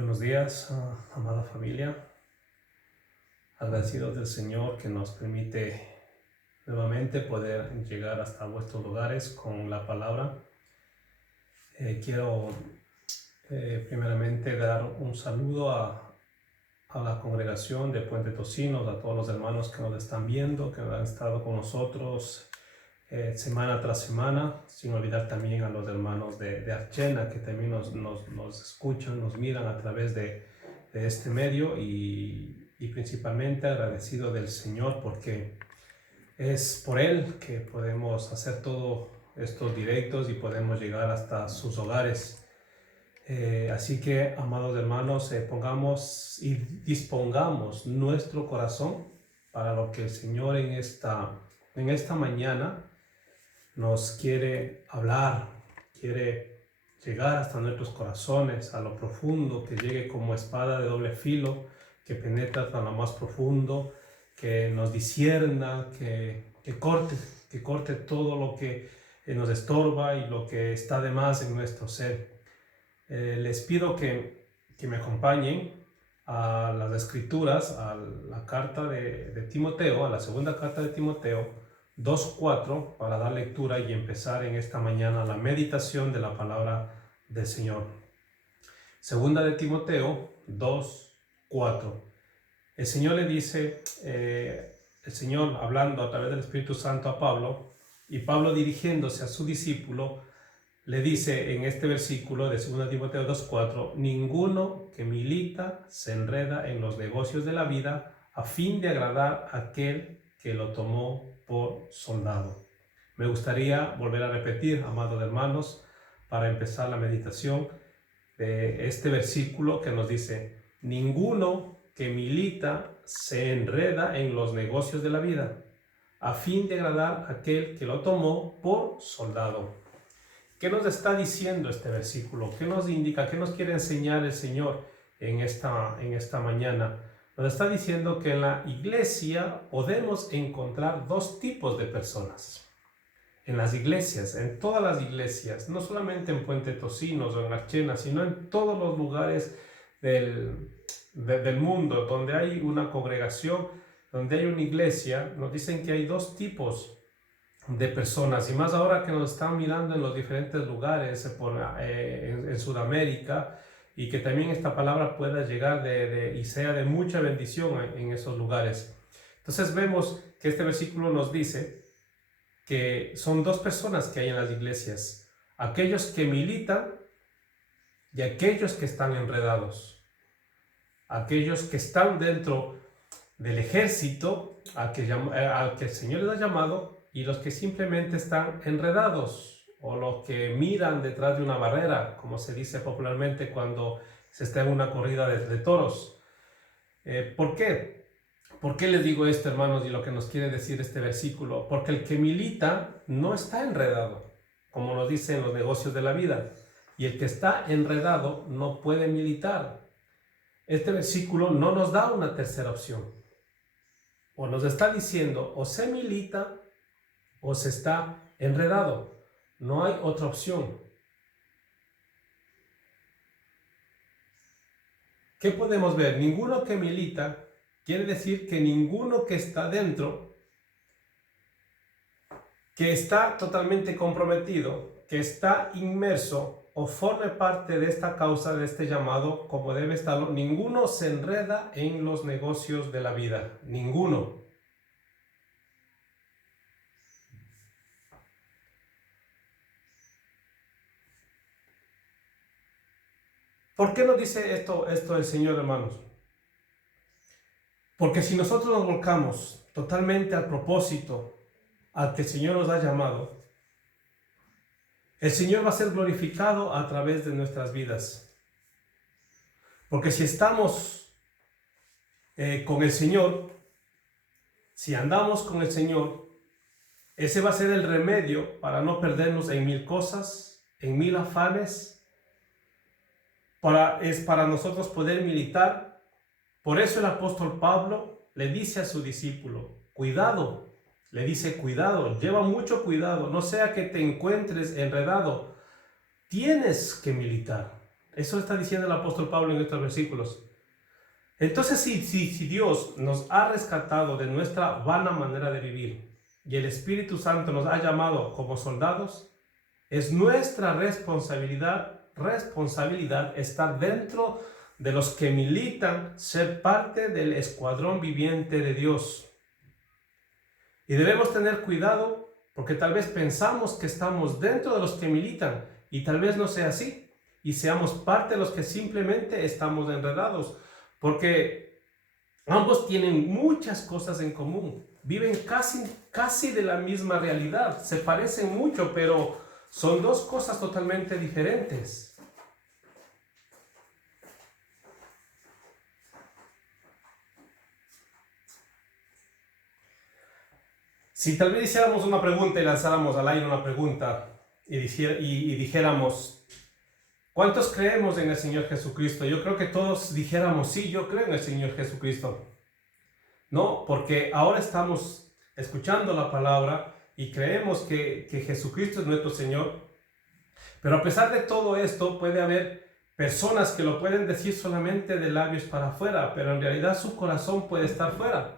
Buenos días, amada familia. Agradecidos del Señor que nos permite nuevamente poder llegar hasta vuestros hogares con la palabra. Quiero primeramente dar un saludo a la congregación de Puente Tocinos, a todos los hermanos que nos están viendo, que han estado con nosotros semana tras semana, sin olvidar también a los hermanos de Archena, que también nos escuchan, nos miran a través de este medio, y principalmente agradecido del Señor, porque es por Él que podemos hacer todos estos directos y podemos llegar hasta sus hogares. Así que, amados hermanos, pongamos y dispongamos nuestro corazón para lo que el Señor en esta mañana nos quiere hablar, quiere llegar hasta nuestros corazones, a lo profundo, que llegue como espada de doble filo, que penetra hasta lo más profundo, que nos discierna, que corte todo lo que nos estorba y lo que está de más en nuestro ser. Les pido que me acompañen a las Escrituras, a la carta de Timoteo, a la segunda carta de Timoteo 2:4, para dar lectura y empezar en esta mañana la meditación de la palabra del Señor. Segunda de Timoteo 2:4. El Señor le dice, el Señor hablando a través del Espíritu Santo a Pablo, y Pablo dirigiéndose a su discípulo, le dice en este versículo de 2 Timoteo 2:4: ninguno que milita se enreda en los negocios de la vida a fin de agradar a aquel que lo tomó por soldado. Me gustaría volver a repetir, amados hermanos, para empezar la meditación de este versículo que nos dice: ninguno que milita se enreda en los negocios de la vida a fin de agradar a aquel que lo tomó por soldado. ¿Qué nos está diciendo este versículo? ¿Qué nos indica? ¿Qué nos quiere enseñar el Señor en esta mañana? Nos está diciendo que en la iglesia podemos encontrar dos tipos de personas. En las iglesias, en todas las iglesias, no solamente en Puente Tocinos o en Archena, sino en todos los lugares del mundo donde hay una congregación, donde hay una iglesia, nos dicen que hay dos tipos de personas, y más ahora que nos están mirando en los diferentes lugares en Sudamérica, y que también esta palabra pueda llegar y sea de mucha bendición en esos lugares. Entonces vemos que este versículo nos dice que son dos personas que hay en las iglesias: aquellos que militan y aquellos que están enredados, aquellos que están dentro del ejército al que el Señor les ha llamado, y los que simplemente están enredados, o los que miran detrás de una barrera, como se dice popularmente cuando se está en una corrida de toros. ¿Por qué? ¿Por qué les digo esto, hermanos, y lo que nos quiere decir este versículo? Porque el que milita no está enredado, como nos dice en los negocios de la vida, y el que está enredado no puede militar. Este versículo no nos da una tercera opción, o nos está diciendo: o se milita o se está enredado. No hay otra opción. ¿Qué podemos ver? Ninguno que milita quiere decir que ninguno que está dentro, que está totalmente comprometido, que está inmerso o forme parte de esta causa, de este llamado, como debe estarlo, ninguno se enreda en los negocios de la vida. Ninguno. ¿Por qué nos dice esto el Señor, hermanos? Porque si nosotros nos volcamos totalmente al propósito al que el Señor nos ha llamado, el Señor va a ser glorificado a través de nuestras vidas. Porque si estamos con el Señor, si andamos con el Señor, ese va a ser el remedio para no perdernos en mil cosas, en mil afanes. Es para nosotros poder militar. Por eso el apóstol Pablo le dice a su discípulo: cuidado. Le dice: cuidado, lleva mucho cuidado, no sea que te encuentres enredado. Tienes que militar. Eso está diciendo el apóstol Pablo en estos versículos. Entonces, si Dios nos ha rescatado de nuestra vana manera de vivir y el Espíritu Santo nos ha llamado como soldados, es nuestra responsabilidad estar dentro de los que militan, ser parte del escuadrón viviente de Dios. Y debemos tener cuidado porque tal vez pensamos que estamos dentro de los que militan y tal vez no sea así y seamos parte de los que simplemente estamos enredados, porque ambos tienen muchas cosas en común, viven casi de la misma realidad, se parecen mucho, pero son dos cosas totalmente diferentes. Si tal vez hiciéramos una pregunta y lanzáramos al aire una pregunta y dijéramos, ¿cuántos creemos en el Señor Jesucristo? Yo creo que todos dijéramos, sí, yo creo en el Señor Jesucristo. No, porque ahora estamos escuchando la palabra y creemos que Jesucristo es nuestro Señor. Pero a pesar de todo esto, puede haber personas que lo pueden decir solamente de labios para afuera, pero en realidad su corazón puede estar fuera.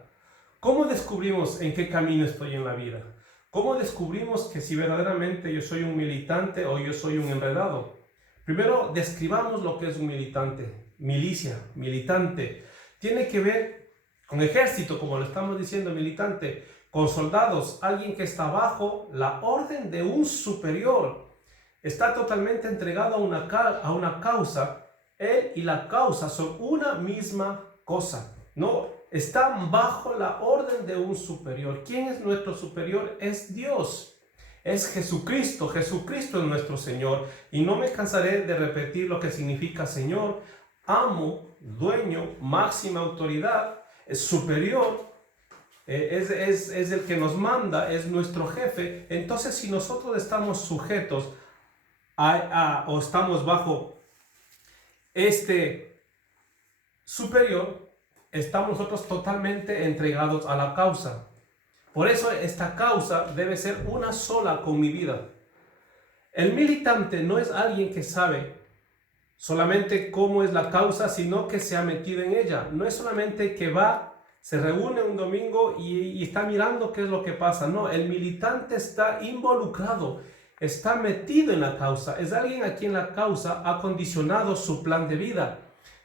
¿Cómo descubrimos en qué camino estoy en la vida? ¿Cómo descubrimos que si verdaderamente yo soy un militante o yo soy un enredado? Primero, describamos lo que es un militante. Milicia, militante. Tiene que ver con ejército, como lo estamos diciendo, militante. Con soldados, alguien que está bajo la orden de un superior. Está totalmente entregado a una causa. Él y la causa son una misma cosa. No, están bajo la orden de un superior. ¿Quién es nuestro superior? Es Dios. Es Jesucristo. Jesucristo es nuestro Señor. Y no me cansaré de repetir lo que significa Señor, amo, dueño, máxima autoridad, es superior, es el que nos manda, es nuestro jefe. Entonces, si nosotros estamos sujetos o estamos bajo este superior, estamos nosotros totalmente entregados a la causa. Por eso esta causa debe ser una sola con mi vida. El militante no es alguien que sabe solamente cómo es la causa, sino que se ha metido en ella. No es solamente que va, se reúne un domingo y está mirando qué es lo que pasa. No, el militante está involucrado, está metido en la causa. Es alguien a quien la causa ha condicionado su plan de vida.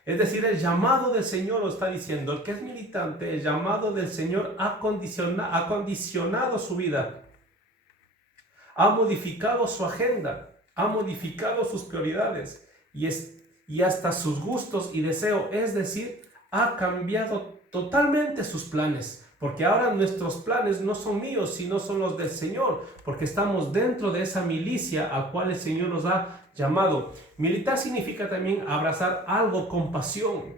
Es decir, el llamado del Señor lo está diciendo. El que es militante, el llamado del Señor ha condicionado su vida. Ha modificado su agenda, ha modificado sus prioridades y hasta sus gustos y deseos. Es decir, ha cambiado totalmente sus planes. Porque ahora nuestros planes no son míos, sino son los del Señor. Porque estamos dentro de esa milicia a cual el Señor nos ha llamado. Militar significa también abrazar algo con pasión,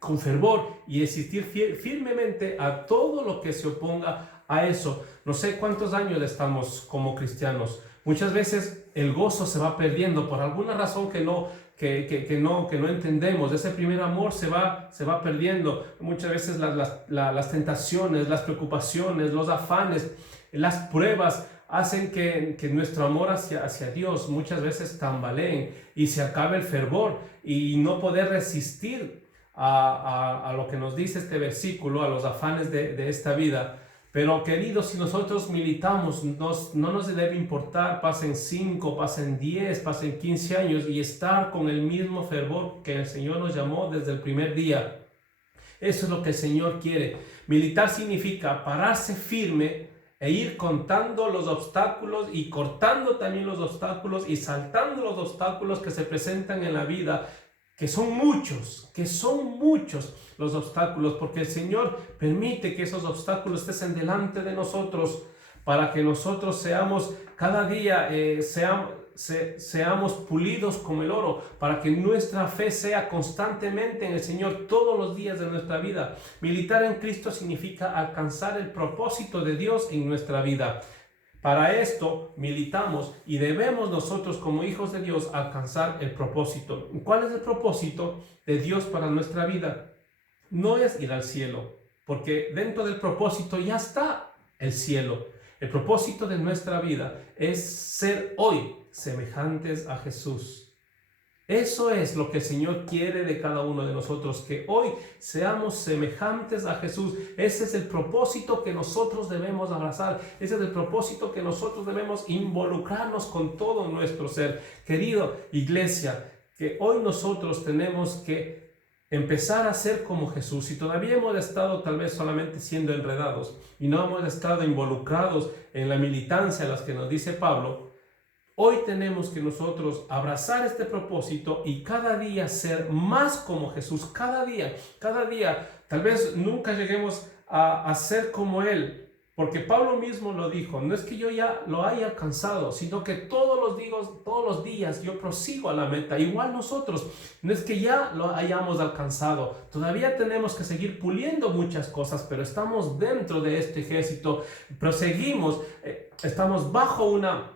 con fervor y resistir firmemente a todo lo que se oponga a eso. No sé cuántos años estamos como cristianos. Muchas veces el gozo se va perdiendo por alguna razón que no entendemos. Ese primer amor se va perdiendo. Muchas veces las tentaciones, las preocupaciones, los afanes, las pruebas hacen que nuestro amor hacia Dios muchas veces tambaleen y se acabe el fervor y no poder resistir a lo que nos dice este versículo, a los afanes de esta vida. Pero queridos, si nosotros militamos, no nos debe importar, pasen 5, pasen 10, pasen 15 años y estar con el mismo fervor que el Señor nos llamó desde el primer día. Eso es lo que el Señor quiere. Militar significa pararse firme e ir contando los obstáculos y cortando también los obstáculos y saltando los obstáculos que se presentan en la vida, que son muchos los obstáculos, porque el Señor permite que esos obstáculos estén delante de nosotros para que nosotros seamos cada día, seamos pulidos como el oro, para que nuestra fe sea constantemente en el Señor todos los días de nuestra vida. Militar en Cristo significa alcanzar el propósito de Dios en nuestra vida. Para esto militamos y debemos nosotros como hijos de Dios alcanzar el propósito. ¿Cuál es el propósito de Dios para nuestra vida? No es ir al cielo, porque dentro del propósito ya está el cielo. El propósito de nuestra vida es ser hoy semejantes a Jesús. Eso es lo que el Señor quiere de cada uno de nosotros, que hoy seamos semejantes a Jesús. Ese es el propósito que nosotros debemos abrazar. Ese es el propósito que nosotros debemos involucrarnos con todo nuestro ser. Querido iglesia, que hoy nosotros tenemos que empezar a ser como Jesús. Si todavía hemos estado tal vez solamente siendo enredados y no hemos estado involucrados en la militancia a las que nos dice Pablo, hoy tenemos que nosotros abrazar este propósito y cada día ser más como Jesús. Cada día, tal vez nunca lleguemos a ser como Él. Porque Pablo mismo lo dijo, no es que yo ya lo haya alcanzado, sino que todos los días yo prosigo a la meta. Igual nosotros, no es que ya lo hayamos alcanzado, todavía tenemos que seguir puliendo muchas cosas, pero estamos dentro de este ejército, proseguimos, estamos bajo una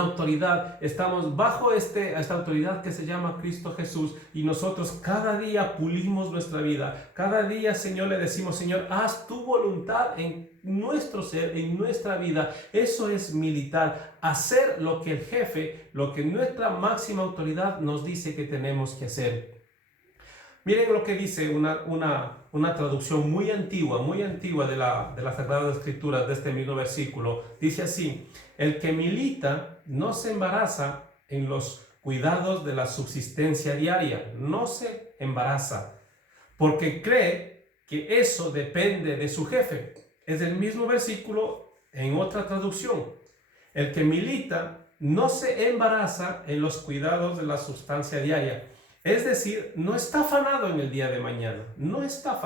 autoridad, estamos bajo esta autoridad que se llama Cristo Jesús, y nosotros cada día pulimos nuestra vida. Cada día, Señor, le decimos, Señor, haz tu voluntad en nuestro ser, en nuestra vida. Eso es militar, hacer lo que el jefe, lo que nuestra máxima autoridad nos dice que tenemos que hacer. Miren lo que dice una traducción muy antigua de las Sagradas Escrituras, de este mismo versículo. Dice así: el que milita no se embaraza en los cuidados de la subsistencia diaria, no se embaraza, porque cree que eso depende de su jefe. Es el mismo versículo en otra traducción. El que milita no se embaraza en los cuidados de la sustancia diaria. Es decir, no está afanado en el día de mañana, no está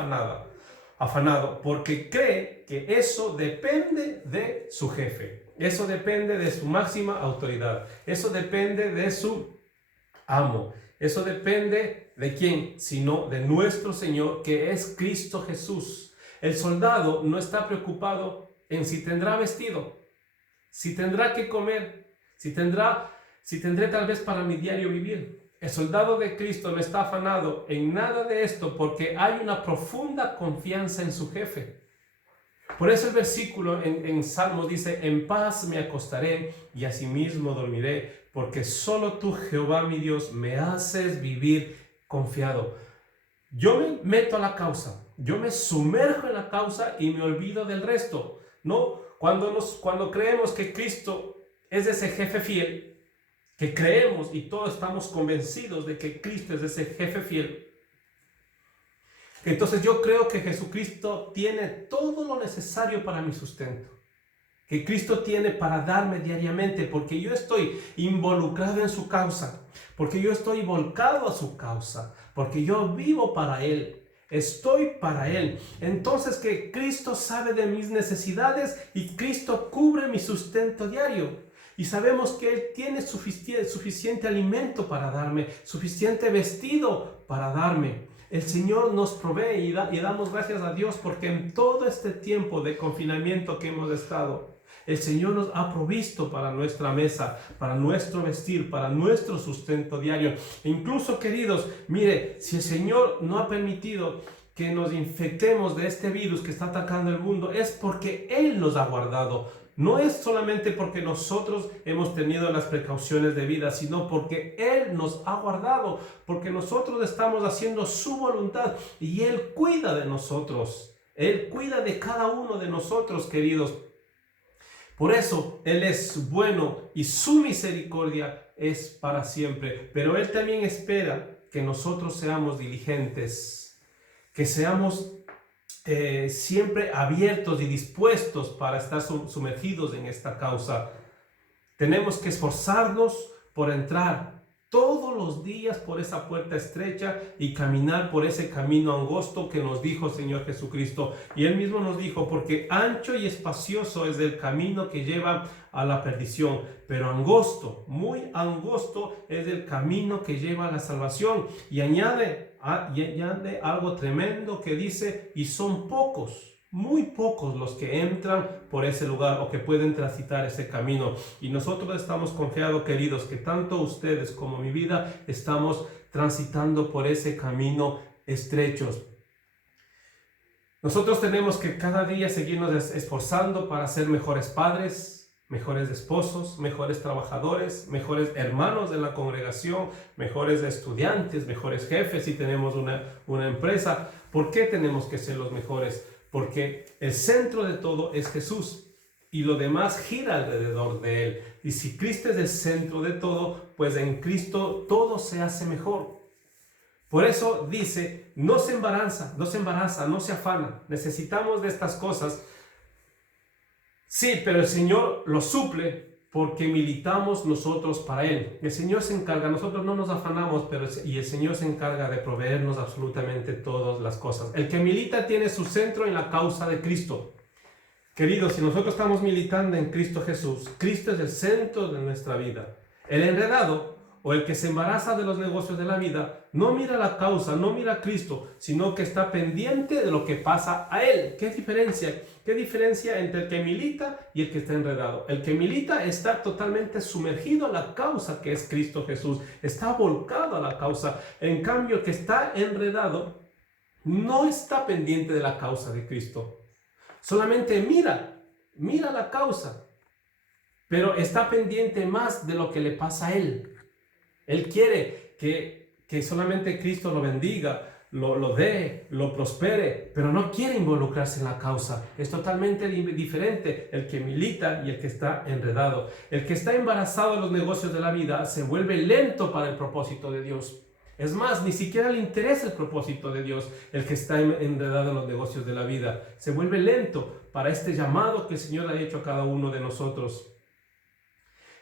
afanado porque cree que eso depende de su jefe, eso depende de su máxima autoridad, eso depende de su amo, eso depende de quién, sino de nuestro Señor, que es Cristo Jesús. El soldado no está preocupado en si tendrá vestido, si tendrá que comer, si tendré tal vez para mi diario vivir. El soldado de Cristo no está afanado en nada de esto porque hay una profunda confianza en su jefe. Por eso el versículo en Salmos dice: en paz me acostaré y asimismo dormiré, porque solo tú, Jehová mi Dios, me haces vivir confiado. Yo me meto a la causa, yo me sumerjo en la causa y me olvido del resto, ¿no? Cuando creemos que Cristo es ese jefe fiel, que creemos y todos estamos convencidos de que Cristo es ese jefe fiel, entonces yo creo que Jesucristo tiene todo lo necesario para mi sustento, que Cristo tiene para darme diariamente, porque yo estoy involucrado en su causa, porque yo estoy volcado a su causa, porque yo vivo para Él, estoy para Él. Entonces que Cristo sabe de mis necesidades y Cristo cubre mi sustento diario. Y sabemos que Él tiene suficiente alimento para darme, suficiente vestido para darme. El Señor nos provee y damos gracias a Dios porque en todo este tiempo de confinamiento que hemos estado, el Señor nos ha provisto para nuestra mesa, para nuestro vestir, para nuestro sustento diario. E incluso, queridos, mire, si el Señor no ha permitido que nos infectemos de este virus que está atacando el mundo, es porque Él nos ha guardado. No es solamente porque nosotros hemos tenido las precauciones debidas, sino porque Él nos ha guardado, porque nosotros estamos haciendo su voluntad y Él cuida de nosotros. Él cuida de cada uno de nosotros, queridos. Por eso Él es bueno y su misericordia es para siempre. Pero Él también espera que nosotros seamos diligentes, que seamos siempre abiertos y dispuestos para estar sumergidos en esta causa. Tenemos que esforzarnos por entrar todos los días por esa puerta estrecha y caminar por ese camino angosto que nos dijo el Señor Jesucristo. Y Él mismo nos dijo: porque ancho y espacioso es el camino que lleva a la perdición, pero angosto, muy angosto es el camino que lleva a la salvación. Y añade algo tremendo que dice: y son pocos, muy pocos los que entran por ese lugar o que pueden transitar ese camino. Y nosotros estamos confiados, queridos, que tanto ustedes como mi vida estamos transitando por ese camino estrecho. Nosotros tenemos que cada día seguirnos esforzando para ser mejores padres, mejores esposos, mejores trabajadores, mejores hermanos de la congregación, mejores estudiantes, mejores jefes si tenemos una empresa. ¿Por qué tenemos que ser los mejores? Porque el centro de todo es Jesús y lo demás gira alrededor de Él. Y si Cristo es el centro de todo, pues en Cristo todo se hace mejor. Por eso dice, no se embaraza, no se afana. Necesitamos de estas cosas. Sí, pero el Señor lo suple porque militamos nosotros para Él. El Señor se encarga, nosotros no nos afanamos, y el Señor se encarga de proveernos absolutamente todas las cosas. El que milita tiene su centro en la causa de Cristo. Queridos, si nosotros estamos militando en Cristo Jesús, Cristo es el centro de nuestra vida. El enredado o el que se embaraza de los negocios de la vida no mira la causa, no mira a Cristo, sino que está pendiente de lo que pasa a él. ¿Qué diferencia? ¿Qué diferencia entre el que milita y el que está enredado? El que milita está totalmente sumergido a la causa que es Cristo Jesús, está volcado a la causa. En cambio, el que está enredado no está pendiente de la causa de Cristo. Solamente mira la causa, pero está pendiente más de lo que le pasa a él. Él quiere que solamente Cristo lo bendiga, lo dé, lo prospere, pero no quiere involucrarse en la causa. Es totalmente diferente el que milita y el que está enredado. El que está embarazado de los negocios de la vida se vuelve lento para el propósito de Dios. Es más, ni siquiera le interesa el propósito de Dios. El que está enredado en los negocios de la vida se vuelve lento para este llamado que el Señor ha hecho a cada uno de nosotros.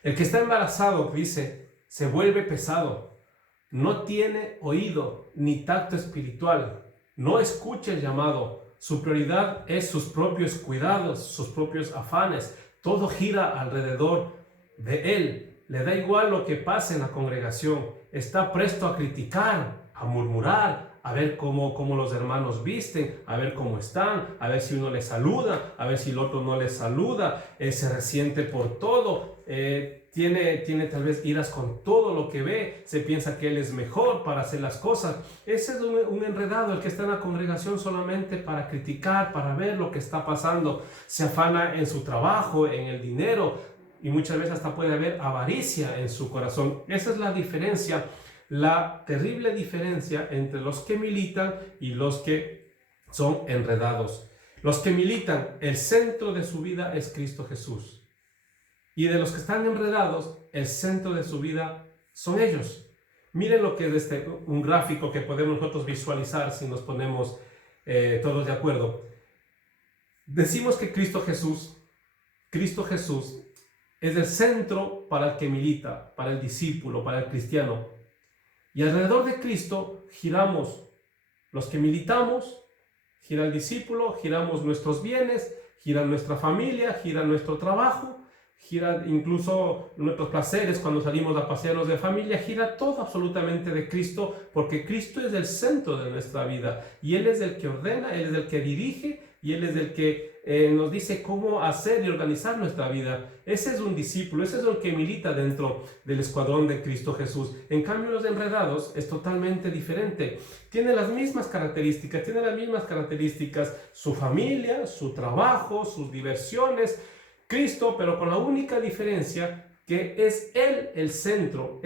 El que está embarazado, dice, se vuelve pesado, no tiene oído ni tacto espiritual, no escucha el llamado, su prioridad es sus propios cuidados, sus propios afanes, todo gira alrededor de él, le da igual lo que pase en la congregación, está presto a criticar, a murmurar, a ver cómo los hermanos visten, a ver cómo están, a ver si uno les saluda, a ver si el otro no les saluda, se resiente por todo, tiene tal vez iras con todo lo que ve, se piensa que él es mejor para hacer las cosas. Ese es un enredado, el que está en la congregación solamente para criticar, para ver lo que está pasando, se afana en su trabajo, en el dinero, y muchas veces hasta puede haber avaricia en su corazón. Esa es la diferencia, la terrible diferencia entre los que militan y los que son enredados. Los que militan, el centro de su vida es Cristo Jesús. Y de los que están enredados, el centro de su vida son ellos. Miren lo que es un gráfico que podemos nosotros visualizar si nos ponemos todos de acuerdo. Decimos que Cristo Jesús es el centro para el que milita, para el discípulo, para el cristiano. Y alrededor de Cristo giramos los que militamos, gira el discípulo, giramos nuestros bienes, gira nuestra familia, gira nuestro trabajo, gira incluso nuestros placeres cuando salimos a pasearnos de familia, gira todo absolutamente de Cristo, porque Cristo es el centro de nuestra vida y Él es el que ordena, Él es el que dirige y Él es el que nos dice cómo hacer y organizar nuestra vida. Ese es un discípulo, ese es el que milita dentro del escuadrón de Cristo Jesús. En cambio, los enredados es totalmente diferente. Tiene las mismas características, su familia, su trabajo, sus diversiones, Cristo, pero con la única diferencia que es Él el centro,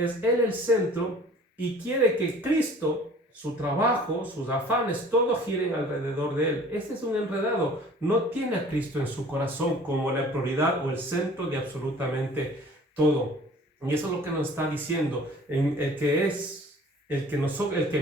y quiere que Cristo, su trabajo, sus afanes, todo giren alrededor de Él. Ese es un enredado, no tiene a Cristo en su corazón como la prioridad o el centro de absolutamente todo. Y eso es lo que nos está diciendo, el que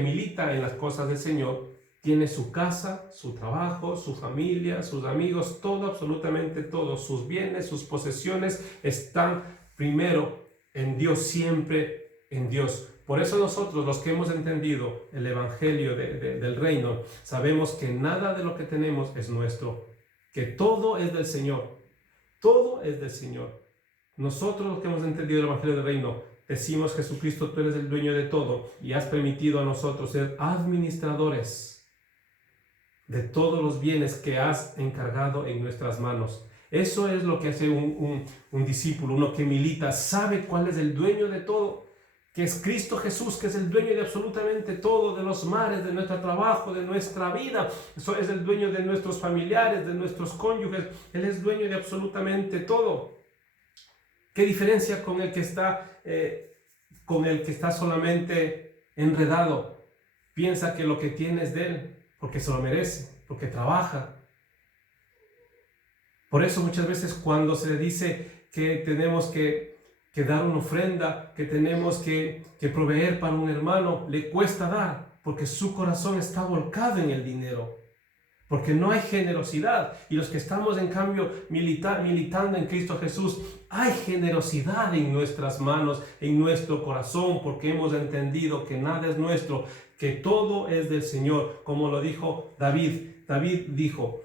milita en las cosas del Señor, tiene su casa, su trabajo, su familia, sus amigos, todo, absolutamente todo, sus bienes, sus posesiones están primero en Dios, siempre en Dios. Por eso nosotros, los que hemos entendido el Evangelio del Reino, sabemos que nada de lo que tenemos es nuestro, que todo es del Señor, todo es del Señor. Nosotros, los que hemos entendido el Evangelio del Reino, decimos: Jesucristo, tú eres el dueño de todo y has permitido a nosotros ser administradores de todos los bienes que has encargado en nuestras manos. Eso es lo que hace un discípulo, uno que milita, sabe cuál es el dueño de todo, que es Cristo Jesús, que es el dueño de absolutamente todo, de los mares, de nuestro trabajo, de nuestra vida. Eso es el dueño de nuestros familiares, de nuestros cónyuges. Él es dueño de absolutamente todo. ¿Qué diferencia con el que está solamente enredado? Piensa que lo que tiene es de él, porque se lo merece, porque trabaja. Por eso muchas veces cuando se dice que tenemos que dar una ofrenda, que tenemos que proveer para un hermano, le cuesta dar, porque su corazón está volcado en el dinero, porque no hay generosidad. Y los que estamos en cambio militando en Cristo Jesús, hay generosidad en nuestras manos, en nuestro corazón, porque hemos entendido que nada es nuestro, que todo es del Señor, como lo dijo David. David dijo: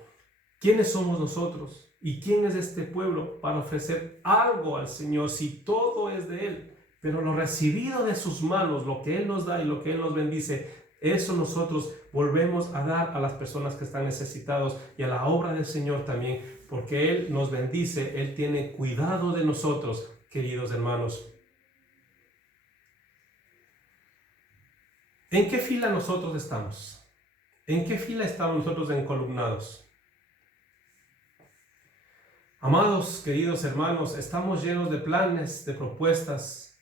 ¿quiénes somos nosotros? ¿Y quién es este pueblo para ofrecer algo al Señor si todo es de Él? Pero lo recibido de sus manos, lo que Él nos da y lo que Él nos bendice, eso nosotros volvemos a dar a las personas que están necesitados y a la obra del Señor también, porque Él nos bendice, Él tiene cuidado de nosotros, queridos hermanos. ¿En qué fila nosotros estamos? ¿En qué fila estamos nosotros encolumnados? Amados, queridos hermanos, estamos llenos de planes, de propuestas,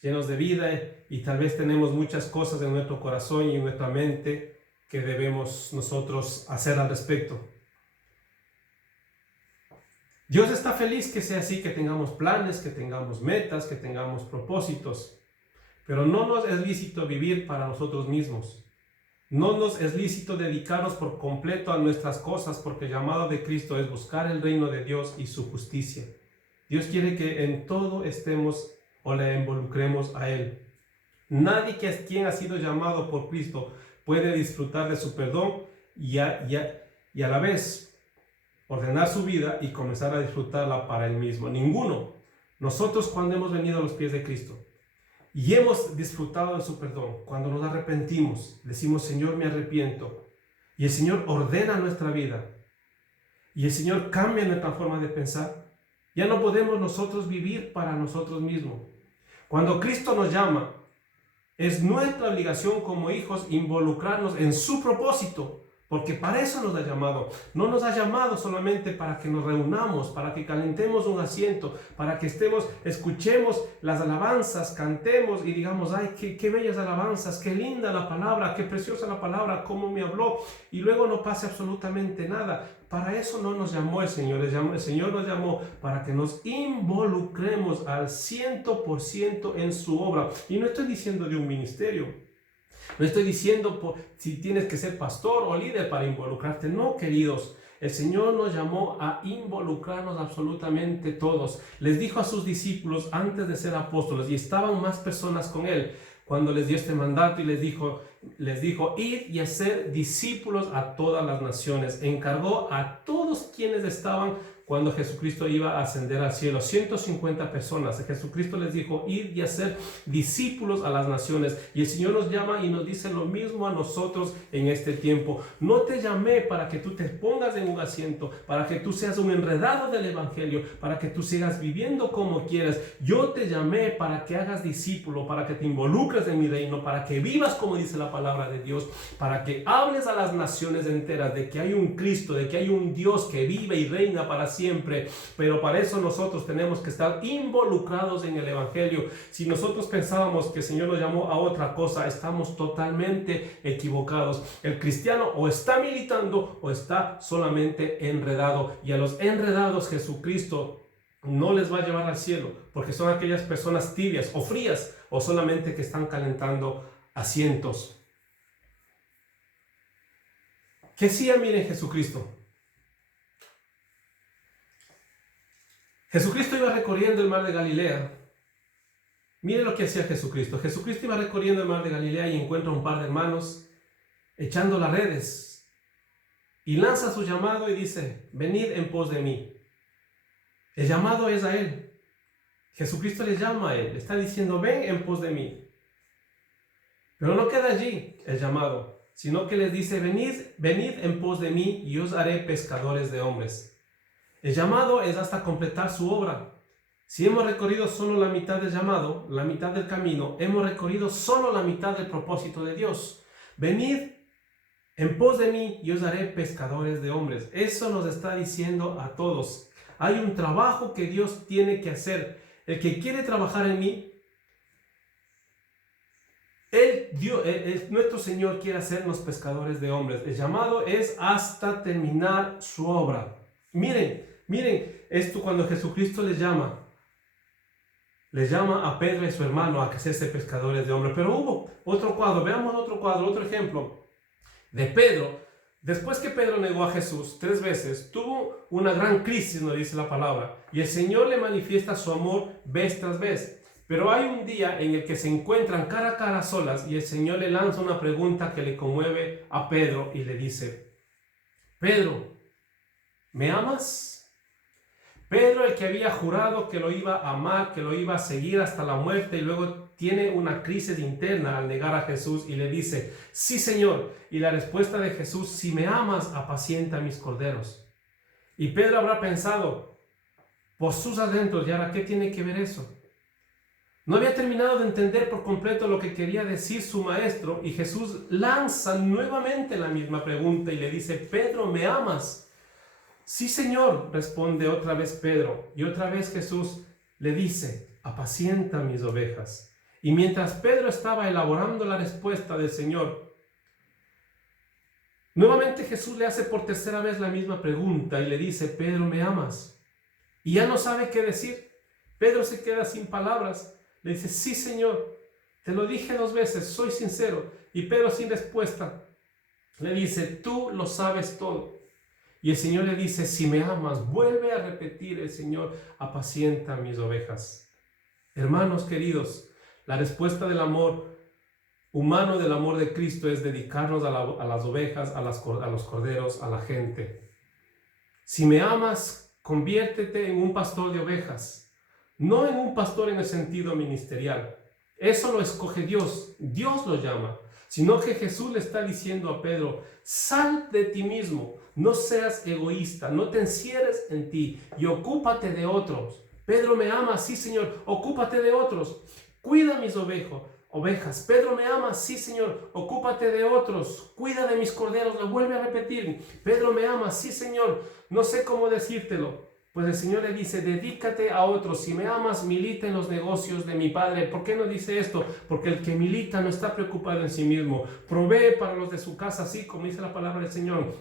llenos de vida, y tal vez tenemos muchas cosas en nuestro corazón y en nuestra mente que debemos nosotros hacer al respecto. Dios está feliz que sea así, que tengamos planes, que tengamos metas, que tengamos propósitos, pero no nos es lícito vivir para nosotros mismos. No nos es lícito dedicarnos por completo a nuestras cosas, porque el llamado de Cristo es buscar el reino de Dios y su justicia. Dios quiere que en todo estemos o le involucremos a Él. Nadie quien ha sido llamado por Cristo puede disfrutar de su perdón y a la vez ordenar su vida y comenzar a disfrutarla para Él mismo. Ninguno. Nosotros, cuando hemos venido a los pies de Cristo y hemos disfrutado de su perdón, cuando nos arrepentimos, decimos: Señor, me arrepiento, y el Señor ordena nuestra vida, y el Señor cambia nuestra forma de pensar, ya no podemos nosotros vivir para nosotros mismos. Cuando Cristo nos llama, es nuestra obligación como hijos involucrarnos en su propósito, porque para eso nos ha llamado. No nos ha llamado solamente para que nos reunamos, para que calentemos un asiento, para que escuchemos las alabanzas, cantemos y digamos: ay, qué bellas alabanzas, qué linda la palabra, qué preciosa la palabra, cómo me habló, y luego no pase absolutamente nada. Para eso no nos llamó el Señor. El Señor nos llamó para que nos involucremos al 100% en su obra. Y no estoy diciendo de un ministerio. No estoy diciendo si tienes que ser pastor o líder para involucrarte. No, queridos. El Señor nos llamó a involucrarnos absolutamente todos. Les dijo a sus discípulos antes de ser apóstoles, y estaban más personas con Él, cuando les dio este mandato, y les dijo: id y hacer discípulos a todas las naciones. Encargó a todos quienes estaban cuando Jesucristo iba a ascender al cielo, 150 personas. Jesucristo les dijo: id y hacer discípulos a las naciones. Y el Señor nos llama y nos dice lo mismo a nosotros en este tiempo. No te llamé para que tú te pongas en un asiento, para que tú seas un enredado del evangelio, para que tú sigas viviendo como quieras. Yo te llamé para que hagas discípulo, para que te involucres en mi reino, para que vivas como dice la palabra de Dios, para que hables a las naciones enteras de que hay un Cristo, de que hay un Dios que vive y reina para siempre. Pero para eso nosotros tenemos que estar involucrados en el evangelio. Si nosotros pensábamos que el Señor nos llamó a otra cosa, estamos totalmente equivocados. El cristiano o está militando o está solamente enredado, y a los enredados Jesucristo no les va a llevar al cielo, porque son aquellas personas tibias o frías, o solamente que están calentando asientos. ¿Qué hacía, miren, Jesucristo? Jesucristo iba recorriendo el mar de Galilea. Miren lo que hacía Jesucristo. Jesucristo iba recorriendo el mar de Galilea y encuentra un par de hermanos echando las redes, y lanza su llamado y dice: venid en pos de mí. El llamado es a Él. Jesucristo le llama a Él, le está diciendo: ven en pos de mí. Pero no queda allí el llamado, sino que les dice: venid en pos de mí y os haré pescadores de hombres. El llamado es hasta completar su obra. Si hemos recorrido solo la mitad del llamado, la mitad del camino, hemos recorrido solo la mitad del propósito de Dios. Venid en pos de mí y os haré pescadores de hombres. Eso nos está diciendo a todos. Hay un trabajo que Dios tiene que hacer. el que quiere trabajar en mí, nuestro Señor quiere hacernos pescadores de hombres. El llamado es hasta terminar su obra. Miren esto cuando Jesucristo les llama a Pedro y su hermano a hacerse pescadores de hombres. Pero hubo otro cuadro, veamos otro ejemplo de Pedro. Después que Pedro negó a Jesús 3 veces, tuvo una gran crisis, nos dice la palabra, y el Señor le manifiesta su amor vez tras vez. Pero hay un día en el que se encuentran cara a cara solas y el Señor le lanza una pregunta que le conmueve a Pedro y le dice: Pedro, ¿me amas? Pedro, el que había jurado que lo iba a amar, que lo iba a seguir hasta la muerte, y luego tiene una crisis interna al negar a Jesús y le dice: sí, Señor. Y la respuesta de Jesús: si me amas, apacienta mis corderos. Y Pedro habrá pensado por sus adentros: ¿y ahora qué tiene que ver eso? No había terminado de entender por completo lo que quería decir su maestro, y Jesús lanza nuevamente la misma pregunta y le dice: Pedro, ¿me amas? Sí, Señor, responde otra vez Pedro, y otra vez Jesús le dice: apacienta mis ovejas. Y mientras Pedro estaba elaborando la respuesta del Señor, nuevamente Jesús le hace por tercera vez la misma pregunta y le dice: Pedro, ¿me amas? Y ya no sabe qué decir. Pedro se queda sin palabras. Le dice: sí, Señor, te lo dije 2 veces, soy sincero. Y Pedro, sin respuesta, le dice: tú lo sabes todo. Y el Señor le dice: si me amas, vuelve a repetir el Señor: apacienta mis ovejas. Hermanos queridos, la respuesta del amor humano, del amor de Cristo, es dedicarnos a las ovejas, a los corderos, a la gente. Si me amas, conviértete en un pastor de ovejas, no en un pastor en el sentido ministerial. Eso lo escoge Dios, Dios lo llama. Sino que Jesús le está diciendo a Pedro: sal de ti mismo, no seas egoísta, no te encierres en ti y ocúpate de otros. Pedro, ¿me amas? Sí, Señor, ocúpate de otros. Cuida mis ovejas. Pedro, ¿me amas? Sí, Señor, ocúpate de otros. Cuida de mis corderos. Lo vuelve a repetir. Pedro, ¿me amas? Sí, Señor, no sé cómo decírtelo. Pues el Señor le dice: dedícate a otros. Si me amas, milita en los negocios de mi Padre. ¿Por qué no dice esto? Porque el que milita no está preocupado en sí mismo. Provee para los de su casa, así como dice la palabra del Señor.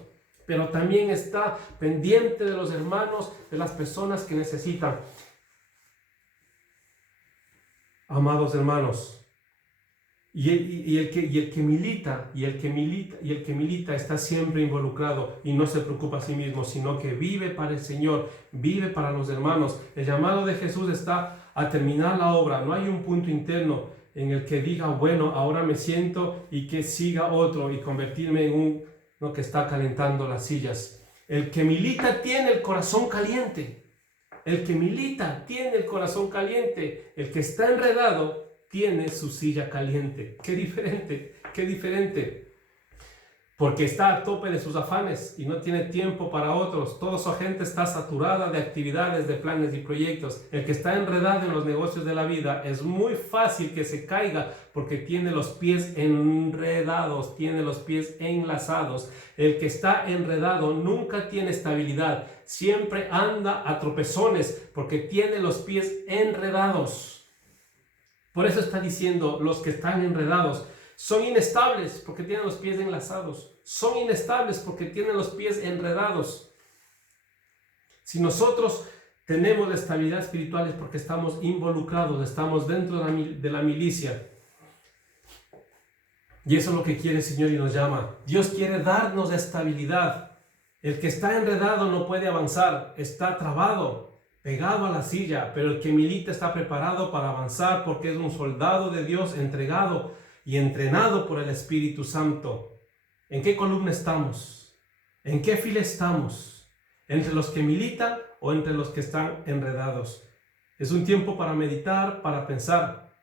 Pero también está pendiente de los hermanos, de las personas que necesitan. Amados hermanos, y el que milita está siempre involucrado y no se preocupa a sí mismo, sino que vive para el Señor, vive para los hermanos. El llamado de Jesús está a terminar la obra. No hay un punto interno en el que diga: bueno, ahora me siento, y que siga otro y convertirme en uno que está calentando las sillas. El que milita tiene el corazón caliente. El que milita tiene el corazón caliente. El que está enredado tiene su silla caliente. Qué diferente. Porque está a tope de sus afanes y no tiene tiempo para otros. Toda su agenda está saturada de actividades, de planes y proyectos. El que está enredado en los negocios de la vida, es muy fácil que se caiga porque tiene los pies enredados, tiene los pies enlazados. El que está enredado nunca tiene estabilidad. Siempre anda a tropezones porque tiene los pies enredados. Por eso está diciendo: los que están enredados son inestables porque tienen los pies enlazados. Son inestables porque tienen los pies enredados. Si nosotros tenemos la estabilidad espiritual es porque estamos involucrados, estamos dentro de la milicia. Y eso es lo que quiere el Señor y nos llama. Dios quiere darnos estabilidad. El que está enredado no puede avanzar, está trabado, pegado a la silla, pero el que milita está preparado para avanzar porque es un soldado de Dios entregado y entrenado por el Espíritu Santo. ¿En qué columna estamos? ¿En qué fila estamos? ¿Entre los que militan o entre los que están enredados? Es un tiempo para meditar, para pensar,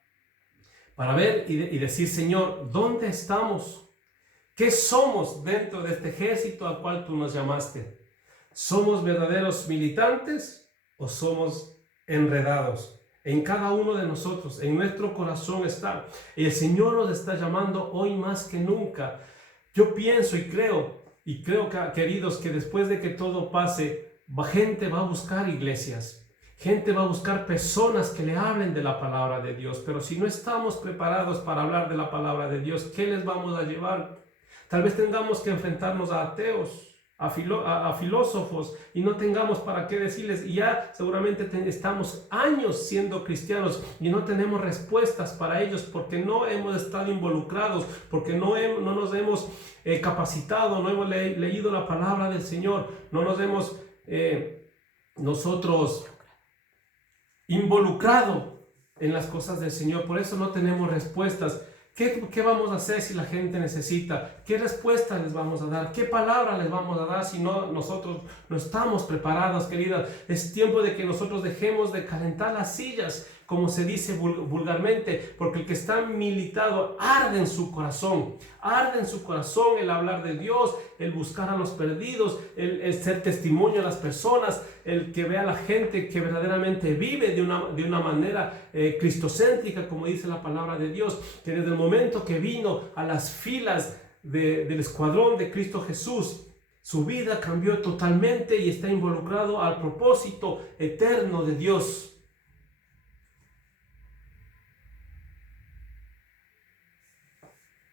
para ver y decir: Señor, ¿dónde estamos? ¿Qué somos dentro de este ejército al cual tú nos llamaste? ¿Somos verdaderos militantes o somos enredados? En cada uno de nosotros, en nuestro corazón está. Y el Señor nos está llamando hoy más que nunca. Yo pienso y creo, queridos, que después de que todo pase, gente va a buscar iglesias. Gente va a buscar personas que le hablen de la palabra de Dios, pero si no estamos preparados para hablar de la palabra de Dios, ¿qué les vamos a llevar? Tal vez tengamos que enfrentarnos a ateos, a filósofos, y no tengamos para qué decirles. Y ya seguramente estamos años siendo cristianos y no tenemos respuestas para ellos porque no hemos estado involucrados, porque no nos hemos capacitado, no hemos leído la palabra del Señor, no nos hemos nosotros involucrado en las cosas del Señor. Por eso no tenemos respuestas. ¿Qué vamos a hacer si la gente necesita? ¿Qué respuesta les vamos a dar? ¿Qué palabra les vamos a dar si nosotros no estamos preparados, queridas? Es tiempo de que nosotros dejemos de calentar las sillas, como se dice vulgarmente, porque el que está militado arde en su corazón el hablar de Dios, el buscar a los perdidos, el ser testimonio a las personas, el que vea a la gente que verdaderamente vive de una manera cristocéntrica, como dice la palabra de Dios, que desde el momento que vino a las filas del escuadrón de Cristo Jesús, su vida cambió totalmente y está involucrado al propósito eterno de Dios.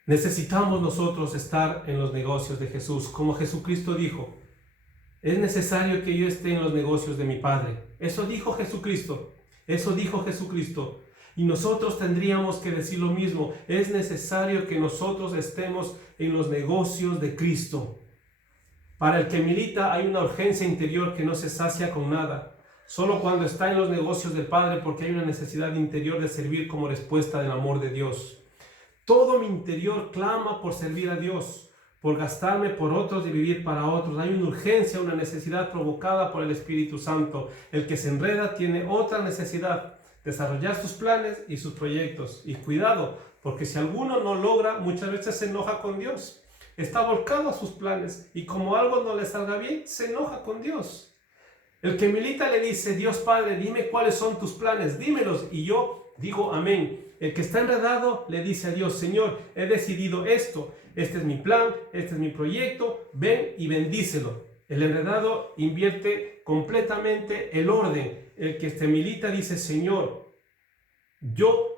Necesitamos nosotros estar en los negocios de Jesús, como Jesucristo dijo: es necesario que yo esté en los negocios de mi Padre. Eso dijo Jesucristo, y nosotros tendríamos que decir lo mismo. Es necesario que nosotros estemos en los negocios de Cristo. Para el que milita hay una urgencia interior que no se sacia con nada, solo cuando está en los negocios del Padre, porque hay una necesidad interior de servir como respuesta del amor de Dios. Todo mi interior clama por servir a Dios, por gastarme por otros y vivir para otros. Hay una urgencia, una necesidad provocada por el Espíritu Santo. El que se enreda tiene otra necesidad: desarrollar sus planes y sus proyectos. Y cuidado, porque si alguno no logra, muchas veces se enoja con Dios. Está volcado a sus planes y como algo no le salga bien, se enoja con Dios. El que milita le dice: Dios Padre, dime cuáles son tus planes, dímelos y yo digo amén. El que está enredado le dice a Dios: Señor, he decidido esto, este es mi plan, este es mi proyecto, ven y bendícelo. El enredado invierte completamente el orden. El que milita dice: Señor, yo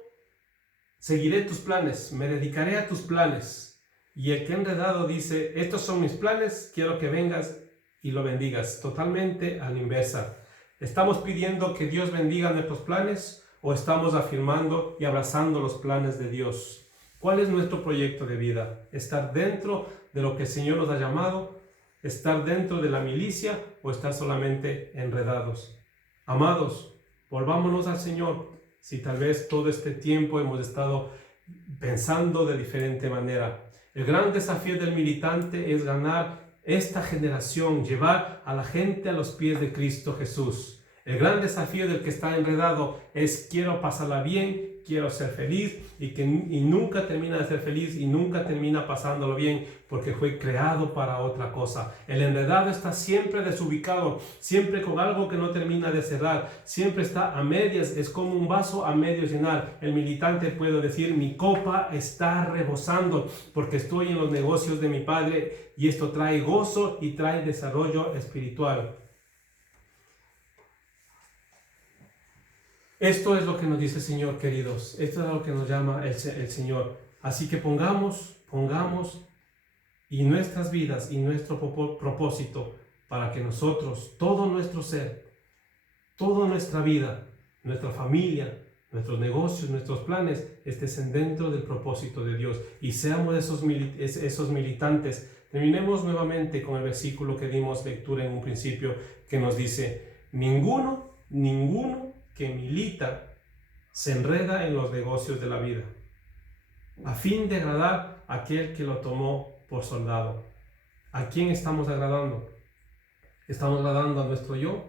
seguiré tus planes, me dedicaré a tus planes. Y el que enredado dice: estos son mis planes, quiero que vengas y lo bendigas. Totalmente a la inversa. ¿Estamos pidiendo que Dios bendiga nuestros planes o estamos afirmando y abrazando los planes de Dios? ¿Cuál es nuestro proyecto de vida? ¿Estar dentro de lo que el Señor nos ha llamado? ¿Estar dentro de la milicia o estar solamente enredados? Amados, volvámonos al Señor. Si tal vez todo este tiempo hemos estado pensando de diferente manera. El gran desafío del militante es ganar esta generación, llevar a la gente a los pies de Cristo Jesús. El gran desafío del que está enredado es: quiero pasarla bien, quiero ser feliz, y nunca termina de ser feliz y nunca termina pasándolo bien porque fue creado para otra cosa. El enredado está siempre desubicado, siempre con algo que no termina de cerrar, siempre está a medias, es como un vaso a medio llenar. El militante puede decir: mi copa está rebosando porque estoy en los negocios de mi Padre y esto trae gozo y trae desarrollo espiritual. Esto es lo que nos dice el Señor, queridos. Esto es lo que nos llama el Señor. Así que pongamos y nuestras vidas y nuestro propósito para que nosotros, todo nuestro ser, toda nuestra vida, nuestra familia, nuestros negocios, nuestros planes, estén dentro del propósito de Dios y seamos esos militantes. Terminemos nuevamente con el versículo que dimos lectura en un principio, que nos dice: ninguno que milita se enreda en los negocios de la vida, a fin de agradar a aquel que lo tomó por soldado. ¿A quién estamos agradando? ¿Estamos agradando a nuestro yo?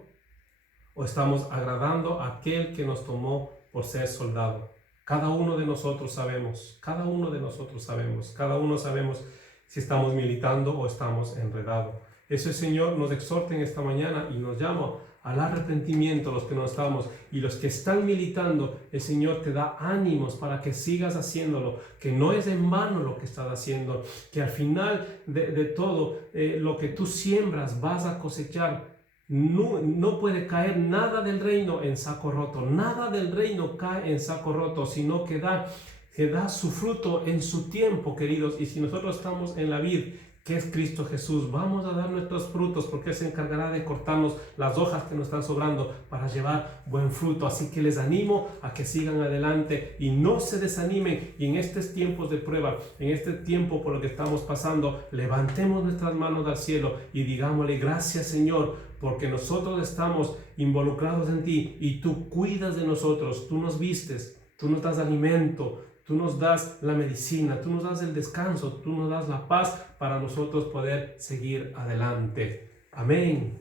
¿O estamos agradando a aquel que nos tomó por ser soldado? Cada uno de nosotros sabemos, cada uno sabemos si estamos militando o estamos enredados. Eso el Señor nos exhorta en esta mañana y nos llama al arrepentimiento, los que no estamos, y los que están militando. El Señor te da ánimos para que sigas haciéndolo, que no es en vano lo que estás haciendo, que al final de todo lo que tú siembras vas a cosechar. No puede caer nada del reino en saco roto. Nada del reino cae en saco roto, sino que da su fruto en su tiempo, queridos. Y si nosotros estamos en la vid, que es Cristo Jesús, vamos a dar nuestros frutos, porque Él se encargará de cortarnos las hojas que nos están sobrando para llevar buen fruto. Así que les animo a que sigan adelante y no se desanimen. Y en estos tiempos de prueba, en este tiempo por lo que estamos pasando, levantemos nuestras manos al cielo y digámosle: gracias, Señor, porque nosotros estamos involucrados en ti y tú cuidas de nosotros, tú nos vistes, tú nos das alimento, tú nos das la medicina, tú nos das el descanso, tú nos das la paz para nosotros poder seguir adelante. Amén.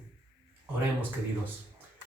Oremos, queridos.